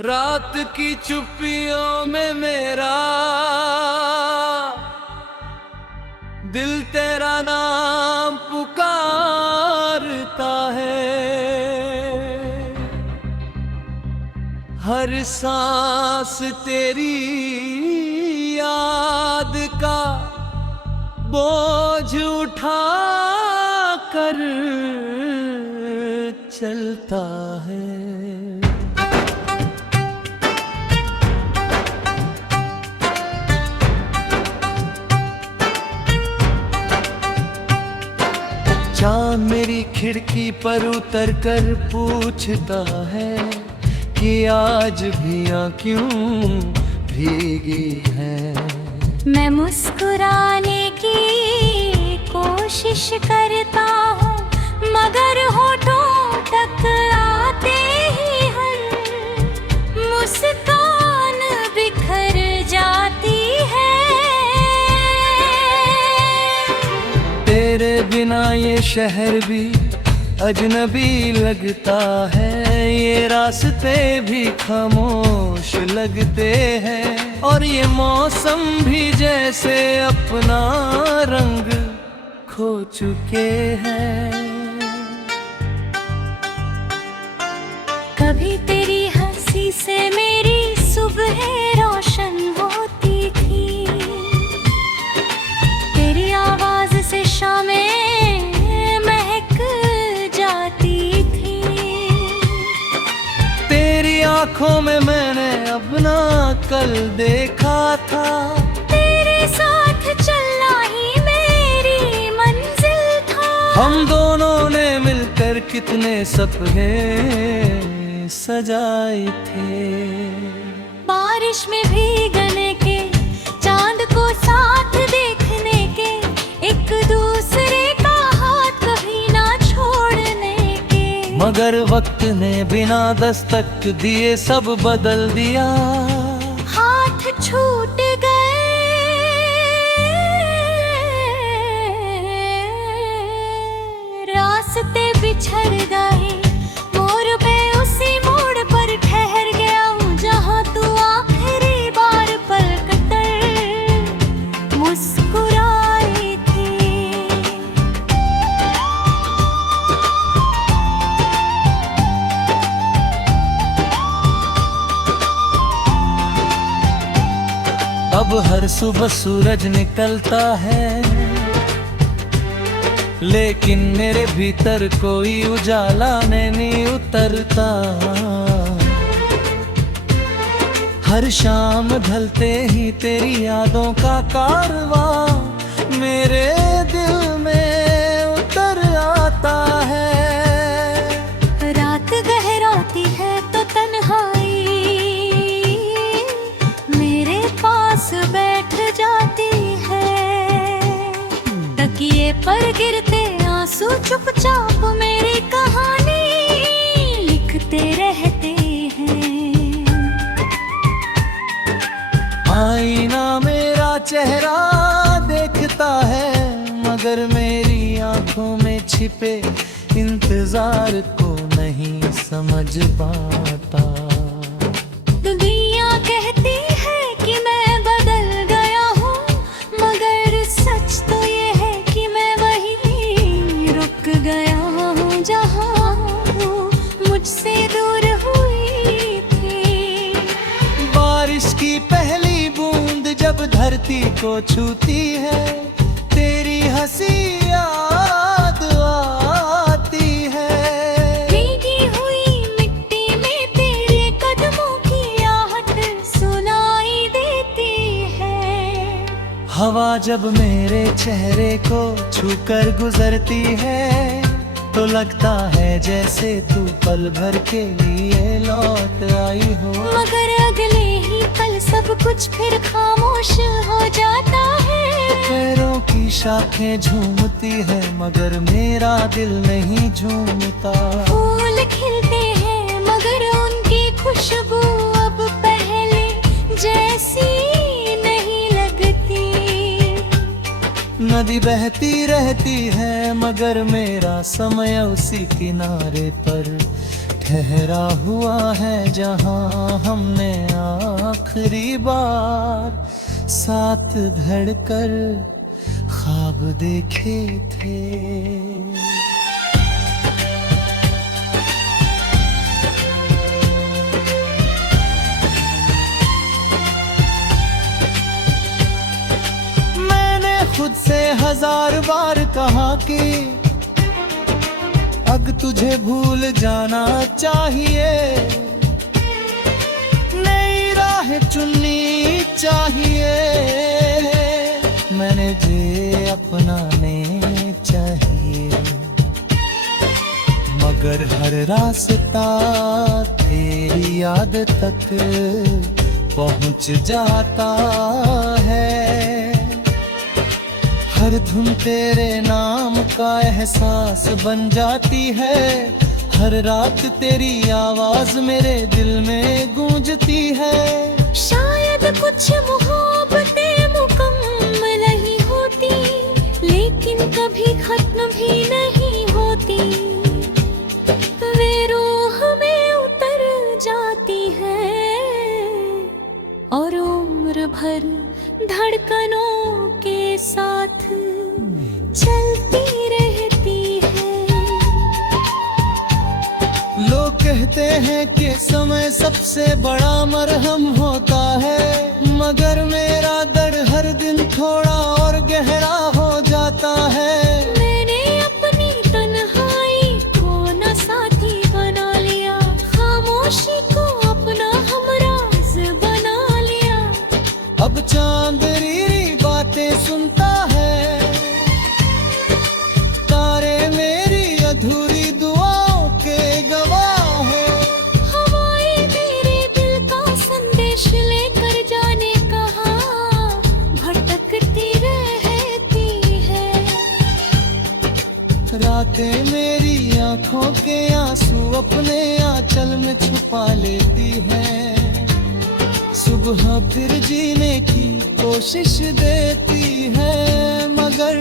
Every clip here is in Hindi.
रात की चुप्पियों में मेरा दिल तेरा नाम पुकारता है। हर सांस तेरी याद का बोझ उठा कर चलता है। चाँद मेरी खिड़की पर उतर कर पूछता है कि आज भी क्यों भीगी है। मैं मुस्कुराने की कोशिश करता हूँ मगर होठों तक आते ही हर मुस्कान बिखर जाती है। तेरे बिना ये शहर भी अजनबी लगता है। ये रास्ते भी खामोश लगते हैं और ये मौसम भी जैसे अपना रंग खो चुके हैं। कभी तेरी हंसी से मेरी सुबह रोशन होती थी, तेरी आवाज से शामें महक जाती थी। तेरी आंखों में मैंने अपना कल देखा था। तेरे साथ चलना ही मेरी मंजिल था। हम दोनों ने मिलकर कितने सपने सजाए थे। बारिश में भीगने के, चांद को साथ देखने के, एक दूसरे का हाथ कभी ना छोड़ने के। मगर वक्त ने बिना दस्तक दिए सब बदल दिया। हाथ छूट गए, रास्ते बिछड़ गए। मोड़ पे उसी मोड़ पर ठहर गया हूँ जहाँ तू आखिरी बार पलक कर मुस्कुराई थी। अब हर सुबह सूरज निकलता है लेकिन मेरे भीतर कोई उजाला नहीं उतरता। हर शाम ढलते ही तेरी यादों का कारवां मेरे दिल में उतर आता है। रात गहराती है तो तन्हाई मेरे पास बैठ जाती है। तकिए पर गिरते आंसू चुपचाप मेरी कहानी लिखते रहते हैं। आईना मेरा चेहरा देखता है मगर मेरी आंखों में छिपे इंतजार को नहीं समझ पाता। दुनिया कहती है कि मैं बदल गया हूँ मगर सच तो ये है कि मैं वहीं रुक गया हूँ जहाँ मुझसे दूर हुई थी। बारिश की पहली बूंद जब धरती को छूती है तेरी हंसी याद आती है। भीगी हुई मिट्टी में तेरे कदमों की आहट सुनाई देती है। हवा जब मेरे चेहरे को छूकर गुजरती है तो लगता है जैसे तू पल भर के लिए लौट आई हो। मगर अगले ही पल सब कुछ फिर खामोश हो जाता है। पैरों की शाखें झूमती है मगर मेरा दिल नहीं झूमता। फूल खिलते हैं मगर उनकी खुशबू अब पहले जैसी नहीं लगती। नदी बहती रहती है मगर मेरा समय उसी किनारे पर ठहरा हुआ है जहां हमने आखिरी बार साथ धड़कर ख्वाब देखे थे। मैंने खुद से 1000 बार कहा कि अब तुझे भूल जाना चाहिए, नई राह चुननी चाहिए, मैंने जे अपनाने चाहिए। मगर हर रास्ता तेरी याद तक पहुंच जाता है, हर धुन तेरे नाम का एहसास बन जाती है, हर रात तेरी आवाज मेरे दिल में गूंजती है। शायद कुछ मोहब्बतें मुकम्मल नहीं होती, लेकिन कभी खत्म भी नहीं होती, वे रूह में उतर जाती है और उम्र भर धड़कनों के साथ चलती रहती है। लोग कहते हैं कि समय सबसे बड़ा मरहम होता है, मगर मेरा दर्द हर दिन थोड़ा और गहरा हो जाता है। मैंने अपनी तन्हाई को न साथी बना लिया, खामोशी को अपना हमराज बना लिया। अब चांद री बातें सुनता है, तारे मेरी अधूरी दुआओं के गवाह है। हवाएं मेरे दिल का संदेश लेकर जाने कहाँ भटकती रहती है। रातें मेरी आंखों के आंसू अपने आंचल में छुपा लेती है, सुबह फिर जीने की कोशिश देती है, मगर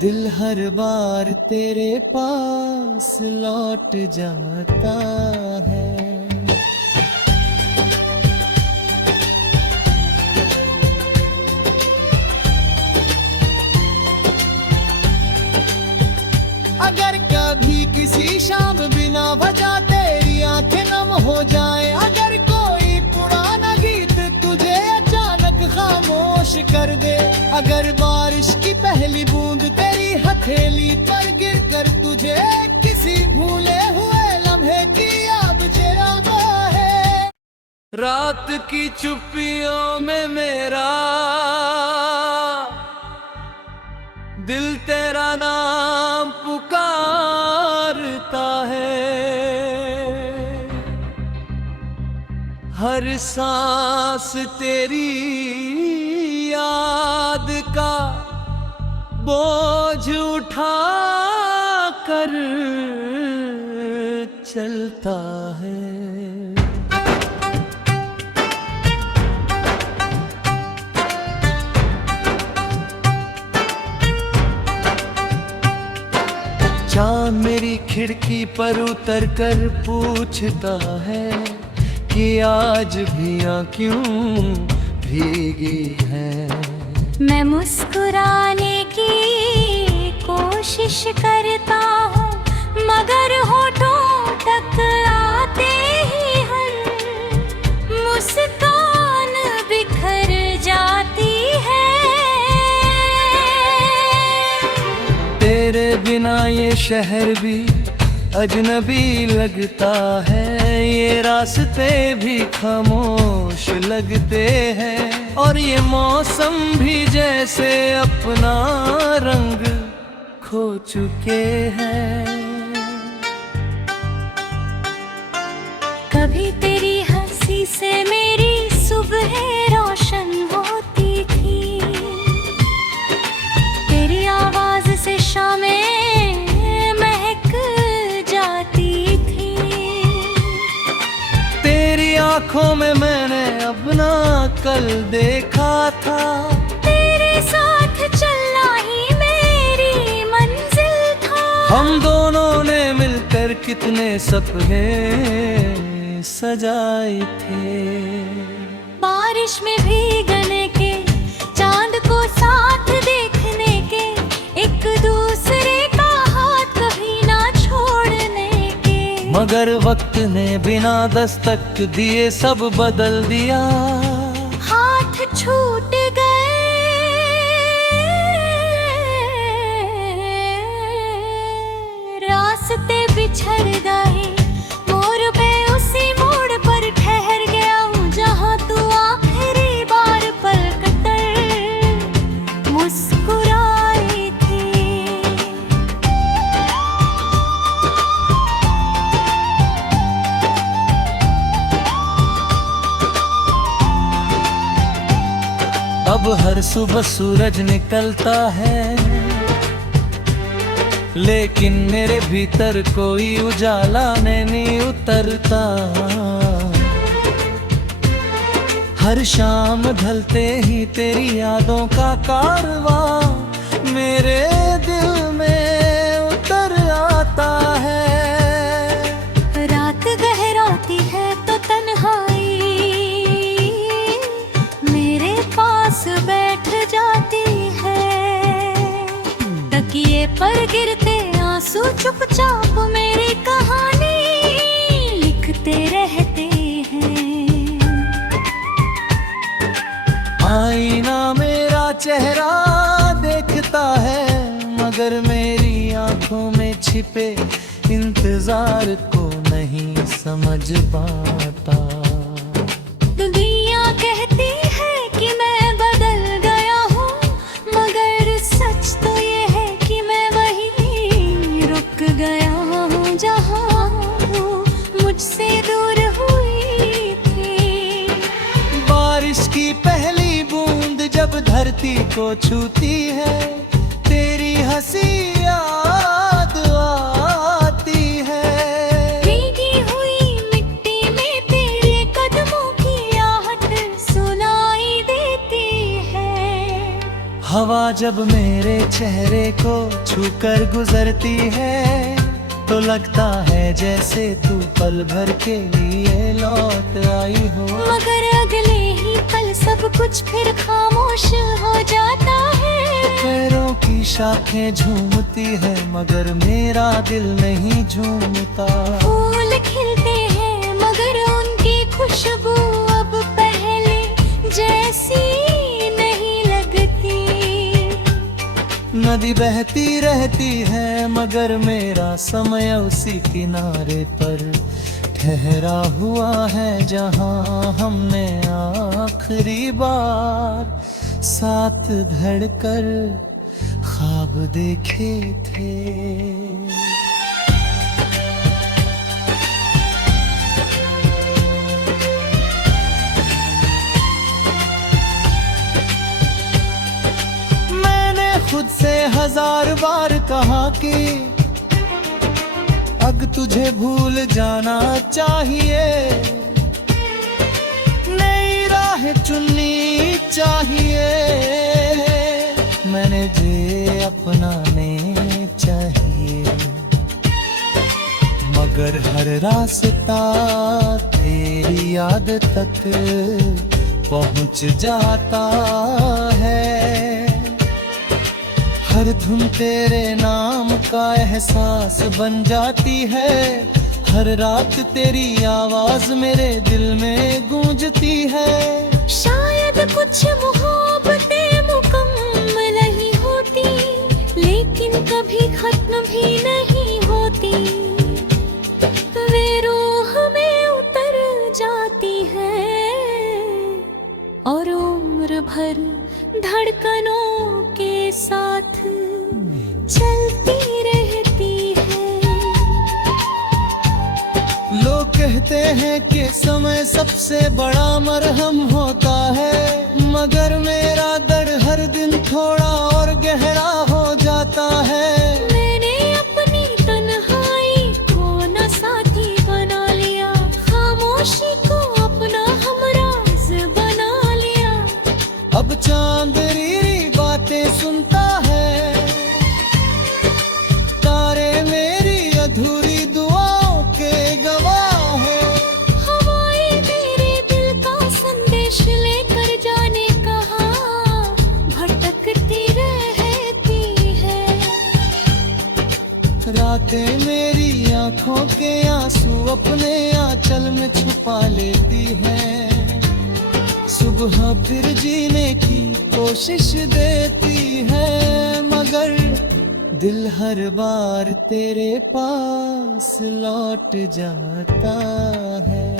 दिल हर बार तेरे पास लौट जाता है। अगर कभी किसी शाम बिना वजह तेरी आंखें नम हो जाए, अगर कोई पुराना गीत तुझे अचानक खामोश कर दे, अगर बारिश की पहली बूंद तेरी हथेली पर गिर कर तुझे किसी भूले हुए लम्हे की याद जरा है। रात की चुप्पियों में मेरा दिल तेरा नाम पुकारता है, हर सांस तेरी याद का बोझ उठा कर चलता है। चाँद मेरी खिड़की पर उतर कर पूछता है कि आज भी क्यों भीगी है। मैं मुस्कुराने की कोशिश करता हूँ, मगर होठों तक आते ही हर मुस्कान बिखर जाती है। तेरे बिना ये शहर भी अजनबी लगता है, ये रास्ते भी खामोश लगते हैं, और ये मौसम भी जैसे अपना रंग खो चुके हैं। कभी तेरी हंसी से मेरी सुबह रोशन होती थी, तेरी आवाज से शामें महक जाती थी, तेरी आंखों में मैंने अपना कल देखा था, तेरे साथ चलना ही मेरी मंजिल था। हम दोनों ने मिलकर कितने सपने सजाए थे। बारिश में भीगने के, चांद को साथ देखने के, एक दूसरे का हाथ कभी ना छोड़ने के। मगर वक्त ने बिना दस्तक दिए सब बदल दिया। हाथ छूट गए, रास्ते बिछड़ गए, मोड़ पे उसी मोड़ पर ठहर गया हूँ जहाँ तू आखिरी बार पलक कर मुस्कुराई थी। अब हर सुबह सूरज निकलता है, लेकिन मेरे भीतर कोई उजाला नहीं उतरता। हर शाम ढलते ही तेरी यादों का कारवां मेरे दिल में उतर आता है। रात गहराती है तो तन्हाई मेरे पास बैठ जाती है। तकिए पर गिरते आंसू चुपचाप मेरी कहानी लिखते रहते हैं। आईना मेरा चेहरा देखता है, मगर मेरी आंखों में छिपे इंतजार को नहीं समझ पाता। दुनिया कहती है कि मैं बदल गया हूँ, मगर सच तो ये है कि मैं वहीं रुक गया हूँ जहाँ मुझसे दूर हुई थी। बारिश की पहली बूंद जब धरती को छूती है, तेरी हंसी याद आती है। भीगी हुई मिट्टी में तेरे कदमों की आहट सुनाई देती है। हवा जब मेरे चेहरे को छूकर गुजरती है, तो लगता है जैसे तू पल भर के लिए लौट आई हो। मगर अगले ही पल सब कुछ फिर खामोश हो जाता है। पैरों की शाखें झूमती है, मगर मेरा दिल नहीं झूमता। फूल खिलते हैं मगर उनकी खुशबू अब पहले जैसी नहीं लगती। नदी बहती रहती है, मगर मेरा समय उसी किनारे पर ठहरा हुआ है जहां हमने आखिरी बार साथ धड़कर ख्वाब देखे थे। मैंने खुद से 1000 बार कहा कि अब तुझे भूल जाना चाहिए, नई राह चुननी चाहिए, मैंने जे अपनाने चाहिए। मगर हर रास्ता तेरी याद तक पहुंच जाता है। हर धुन तेरे नाम का एहसास बन जाती है। हर रात तेरी आवाज मेरे दिल में गूंजती है। शायद कुछ मोहब्बतें मुकम्मल नहीं होती, लेकिन कभी खत्म भी नहीं होती। वे रूह में उतर जाती है और उम्र भर धड़कनों के साथ चलती रहती है। लोग कहते हैं कि समय सबसे बड़ा मरहम होता है, मगर मेरा दर्द हर दिन थोड़ा और गहरा हो जाता है। मैंने अपनी तन्हाई को न साथी बना लिया, खामोशी को अपना हमराज बना लिया। अब चांदनी बातें सुनता है, तारे आंखों के आंसू अपने आंचल में छुपा लेती है। सुबह फिर जीने की कोशिश देती है, मगर दिल हर बार तेरे पास लौट जाता है।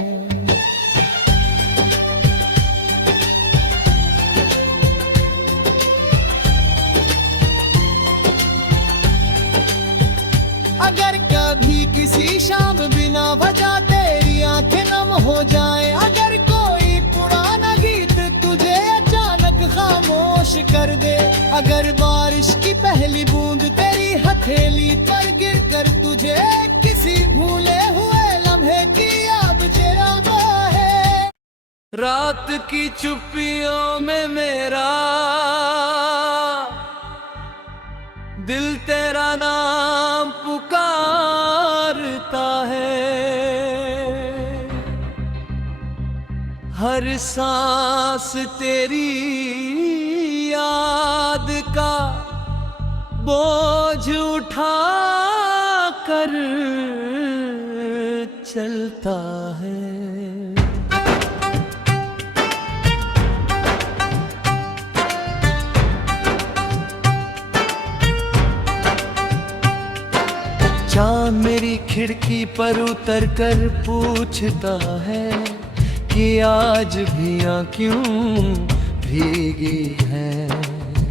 अगर कभी किसी शाम बिना वजह तेरी आंखें नम हो जाए, अगर कोई पुराना गीत तुझे अचानक खामोश कर दे, अगर बारिश की पहली बूंद तेरी हथेली पर गिर कर तुझे किसी भूले हुए लम्हे की याद जरा है। रात की चुप्पियों में मेरा दिल तेरा नाम पुकारता है। हर सांस तेरी याद का बोझ उठा कर चलता है। चाँद मेरी खिड़की पर उतर कर पूछता है कि आज भी क्यों भीगी है।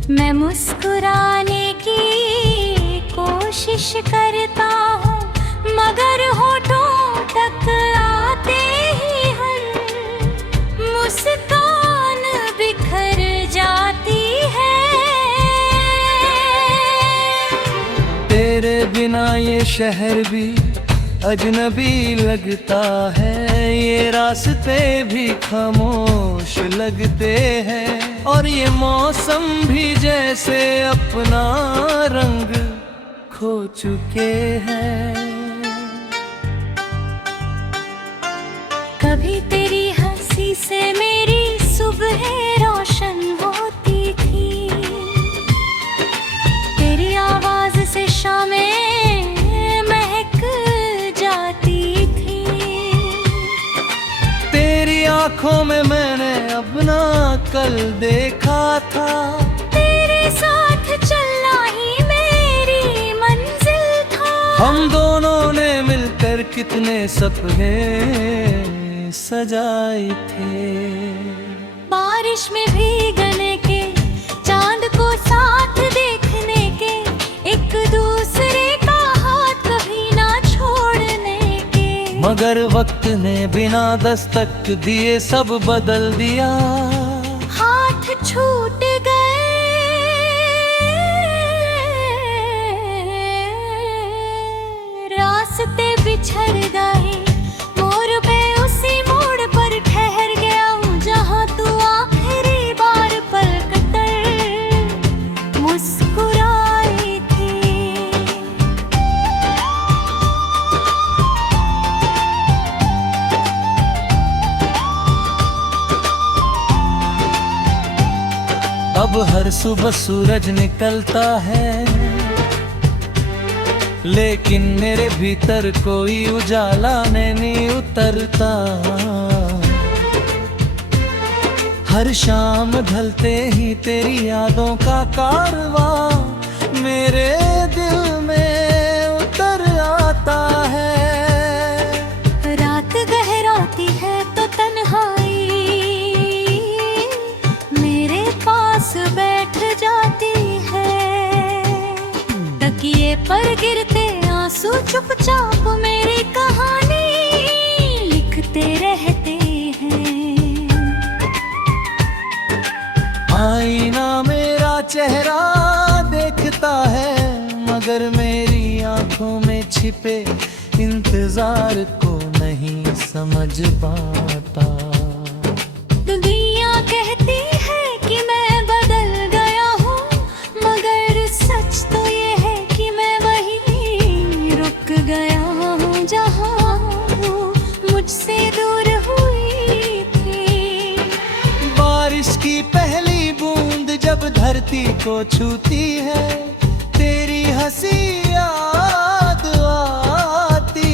मैं मुस्कुराने की कोशिश करता हूँ, मगर होठों तक आते ही हर मुस्कान बिखर जाती है। तेरे बिना ये शहर भी अजनबी लगता है, ये रास्ते भी खामोश लगते हैं, और ये मौसम भी जैसे अपना रंग खो चुके हैं। कभी तेरी हंसी से मेरी सुबह रोशन होती थी, तेरी आवाज से शामें महक जाती थी। तेरी आंखों में मैंने अपना कल देखा था, तेरे साथ चलना ही मेरी मंजिल था। हम दोनों ने मिलकर कितने सपने सजाए थे। बारिश में भीगने के, चांद को साथ देखने के, एक दूसरे का हाथ कभी ना छोड़ने के। मगर वक्त ने बिना दस्तक दिए सब बदल दिया। हाथ छूट गए, रास्ते बिछड़ गए, मोड़ पे उसी मोड़ पर ठहर गया हूँ जहाँ तू आखिरी बार पलक कर मुस्कुराई थी। अब हर सुबह सूरज निकलता है, लेकिन मेरे भीतर कोई उजाला नहीं उतरता। हर शाम ढलते ही तेरी यादों का कारवां मेरे दिल में उतर आता है। रात गहराती है तो तन्हाई मेरे पास बैठ जाती है, तकिए पर गिरते आंसू चुपचाप मेरी कहानी लिखते रहते हैं। आईना मेरा चेहरा देखता है, मगर मेरी आंखों में छिपे इंतजार को नहीं समझ पाता। दुनिया कहती है कि मैं बदल गया हूँ, मगर सच तो ये है कि मैं वहीं रुक गया हूँ जहाँ मुझसे दूर हुई थी। बारिश की पहली बूंद जब धरती को छूती है, तेरी हंसी याद आती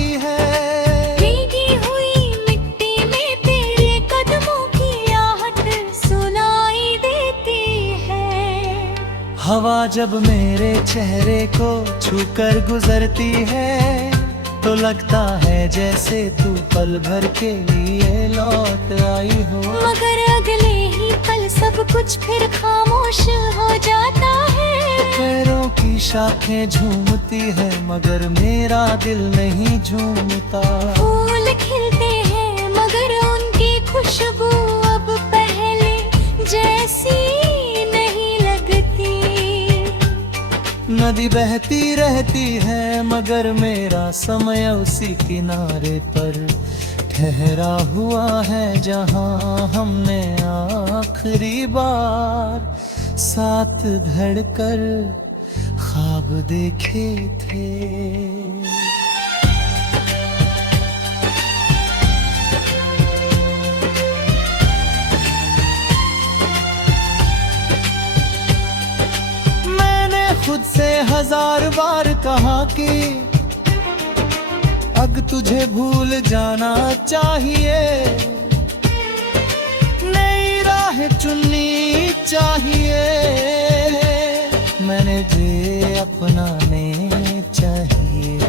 जब मेरे चेहरे को छूकर गुजरती है तो लगता है जैसे तू पल भर के लिए लौट आई हो। मगर अगले ही पल सब कुछ फिर खामोश हो जाता है। पैरों की शाखें झूमती है मगर मेरा दिल नहीं झूमता। फूल खिलते हैं मगर उनकी खुशबू अब पहले जैसी नहीं लगती। नदी बहती रहती है मगर मेरा समय उसी किनारे पर ठहरा हुआ है जहां हमने आखिरी बार साथ धड़कर ख्वाब देखे थे। खुद से 1000 बार कहा कि अब तुझे भूल जाना चाहिए, नई राह चुननी चाहिए, मैंने जे अपनाने चाहिए।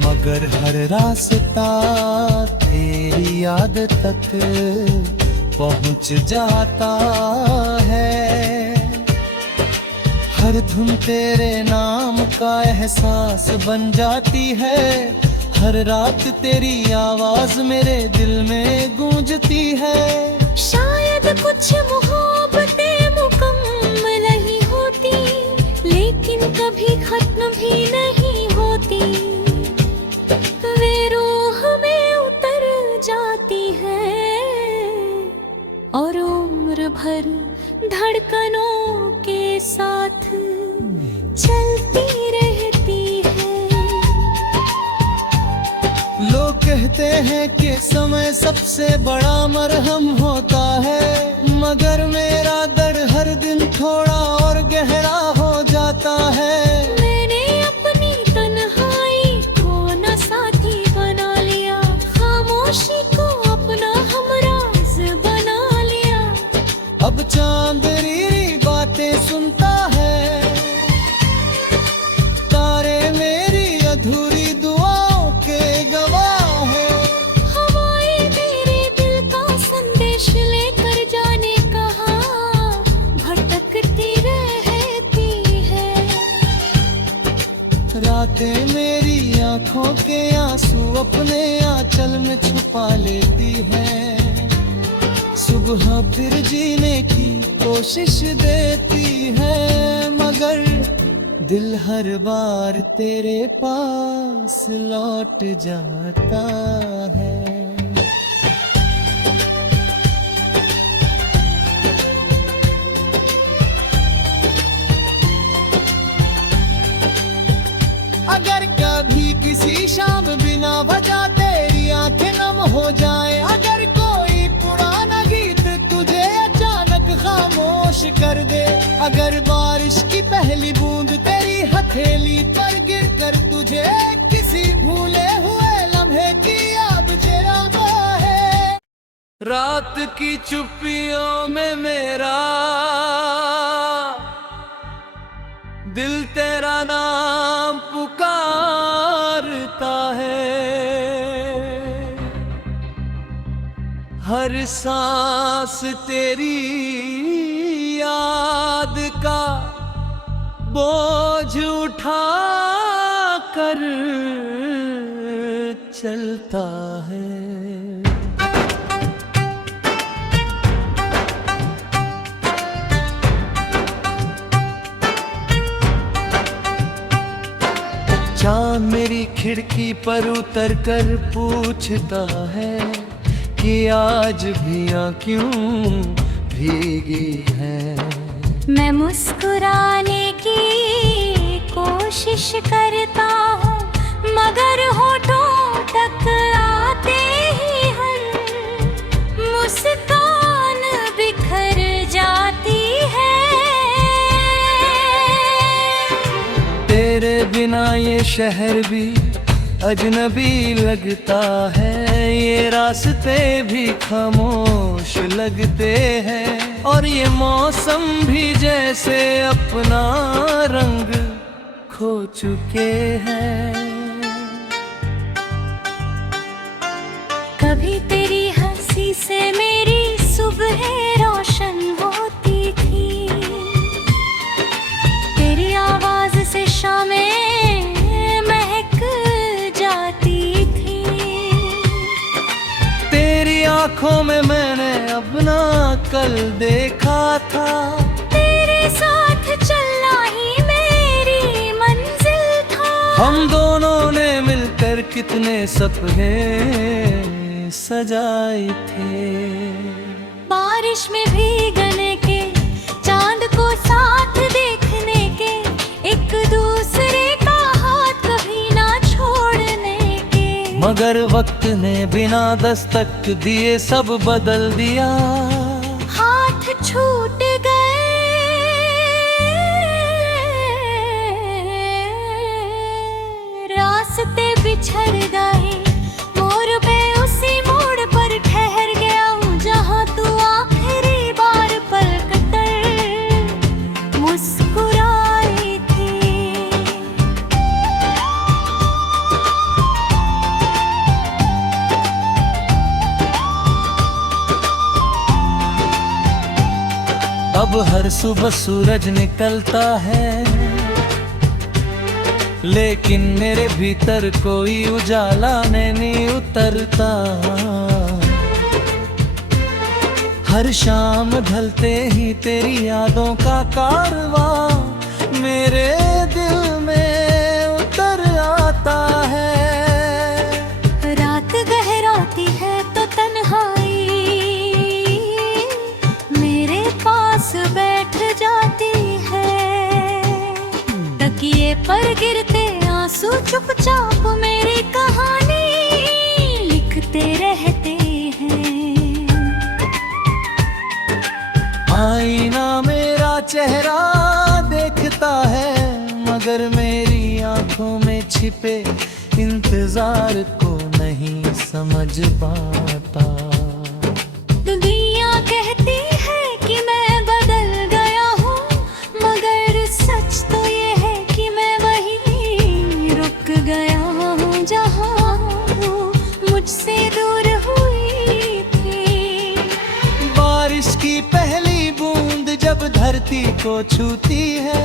मगर हर रास्ता तेरी याद तक पहुंच जाता है। हर धुन तेरे नाम का एहसास बन जाती है। हर रात तेरी आवाज मेरे दिल में गूंजती है। शायद कुछ मोहब्बतें मुकम्मल नहीं होती लेकिन कभी खत्म भी नहीं होती। वे रूह में उतर जाती है और उम्र भर धड़कनों के साथ चलती रहती है। लोग कहते हैं कि समय सबसे बड़ा मरहम होता है मगर मेरा दर्द हर दिन थोड़ा और गहरा हो जाता है। मैंने अपनी तन्हाई को न साथी बना लिया, खामोशी को अपना हमराज बना लिया। अब चांद बातें सुनता है, तारे मेरी अधूरी दुआओं के गवाह है। हवाएं मेरे दिल का संदेश लेकर जाने कहाँ भटकती रहती है। रातें मेरी आंखों के आंसू अपने आंचल में छुपा लेती है। सुबह फिर जीने की कोशिश देती है मगर दिल हर बार तेरे पास लौट जाता है। अगर कभी किसी शाम बिना वजह तेरी आंखें नम हो जाए, अगर कोई पुराना गीत तुझे अचानक खामोश कर दे, अगर बारिश की पहली बूंद तेरी हथेली पर गिर कर तुझे किसी भूले हुए लम्हे की याद जला है। रात की चुप्पियों में मेरा दिल तेरा नाम पुकारता है। हर सांस तेरी याद का बोझ उठा कर चलता है। चाँद मेरी खिड़की पर उतर कर पूछता है कि आज भी क्यों भीगी है। मैं मुस्कुराने की कोशिश करता हूँ मगर होठों तक आते ही हर मुस्कान बिखर जाती है। तेरे बिना ये शहर भी अजनबी लगता है ये रास्ते भी खामोश लगते हैं, और ये मौसम भी जैसे अपना रंग खो चुके हैं। कभी तेरी हंसी से मेरी सुबह रोशन होती थी, तेरी आवाज से शामें महक जाती थी। तेरी आंखों में मैंने अपना कल देखा था, तेरे साथ चलना ही मेरी मंजिल था। हम दोनों ने मिलकर कितने सपने सजाए थे। बारिश में भीगने के, चांद को साथ देखने के, एक दूसरे का हाथ कभी ना छोड़ने के। मगर वक्त ने बिना दस्तक दिए सब बदल दिया। हाथ छूट गए, रास्ते बिछड़ गए, मोड़ पे उसी मोड़ पर ठहर गया हूँ जहाँ तू आखिरी बार पलक कर मुस्कुराई थी। अब हर सुबह सूरज निकलता है, लेकिन मेरे भीतर कोई उजाला नहीं उतरता। हर शाम ढलते ही तेरी यादों का कारवां मेरे दिल में उतर आता है। रात गहराती है तो तन्हाई मेरे पास बैठ जाती है, तकिए पर गिरते आंसू चुपचाप मेरी कहानी लिखते रहते हैं। आईना मेरा चेहरा देखता है, मगर मेरी आंखों में छिपे इंतजार को नहीं समझ पाता। दुनिया कहती है कि मैं बदल गया हूँ, मगर सच तो ये है कि मैं वहीं रुक गया हूँ जहाँ मुझसे दूर हुई थी। बारिश की पहली बूंद जब धरती को छूती है,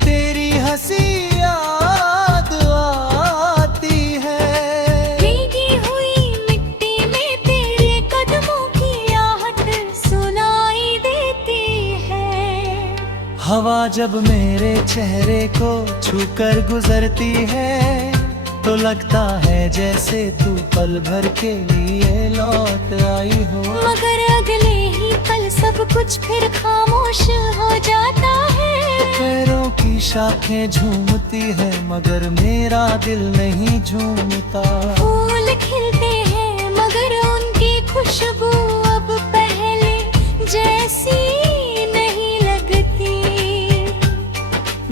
तेरी हंसी याद आती है। भीगी हुई मिट्टी में तेरे कदमों की आहट सुनाई देती है। हवा जब मेरे चेहरे को छूकर गुजरती है, तो लगता है जैसे तू पल भर के लिए लौट आई हो। मगर अगले ही पल सब कुछ फिर खामोश हो जाता है। पैरों की शाखें झूमती है, मगर मेरा दिल नहीं झूमता। फूल खिलते हैं मगर उनकी खुशबू अब पहले जैसी नहीं लगती।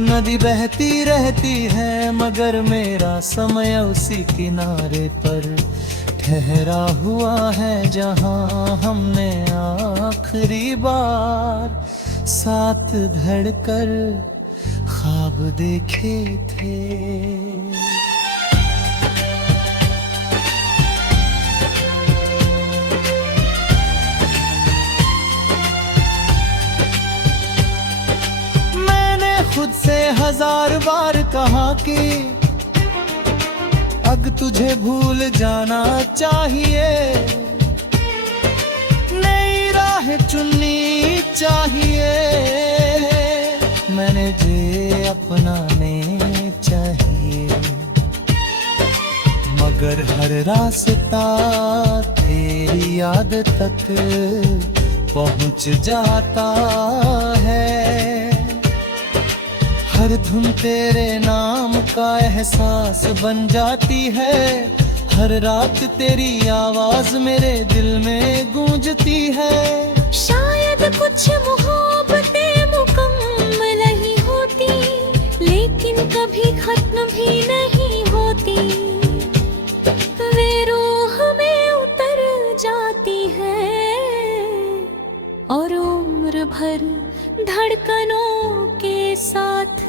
नदी बहती रहती है, मगर मेरा समय उसी किनारे पर ठहरा हुआ है जहां हमने आखिरी बार साथ धड़कर ख्वाब देखे थे। मैंने खुद से 1000 बार कहा कि अब तुझे भूल जाना चाहिए, नई राह चुननी चाहिए, मैंने जे अपनाने चाहिए। मगर हर रास्ता तेरी याद तक पहुंच जाता है। हर धुन तेरे नाम का एहसास बन जाती है, हर रात तेरी आवाज मेरे दिल में गूंजती है। शायद कुछ मोहब्बतें मुकम्मल नहीं होती, लेकिन कभी खत्म भी नहीं होती। और उम्र भर धड़कनों के साथ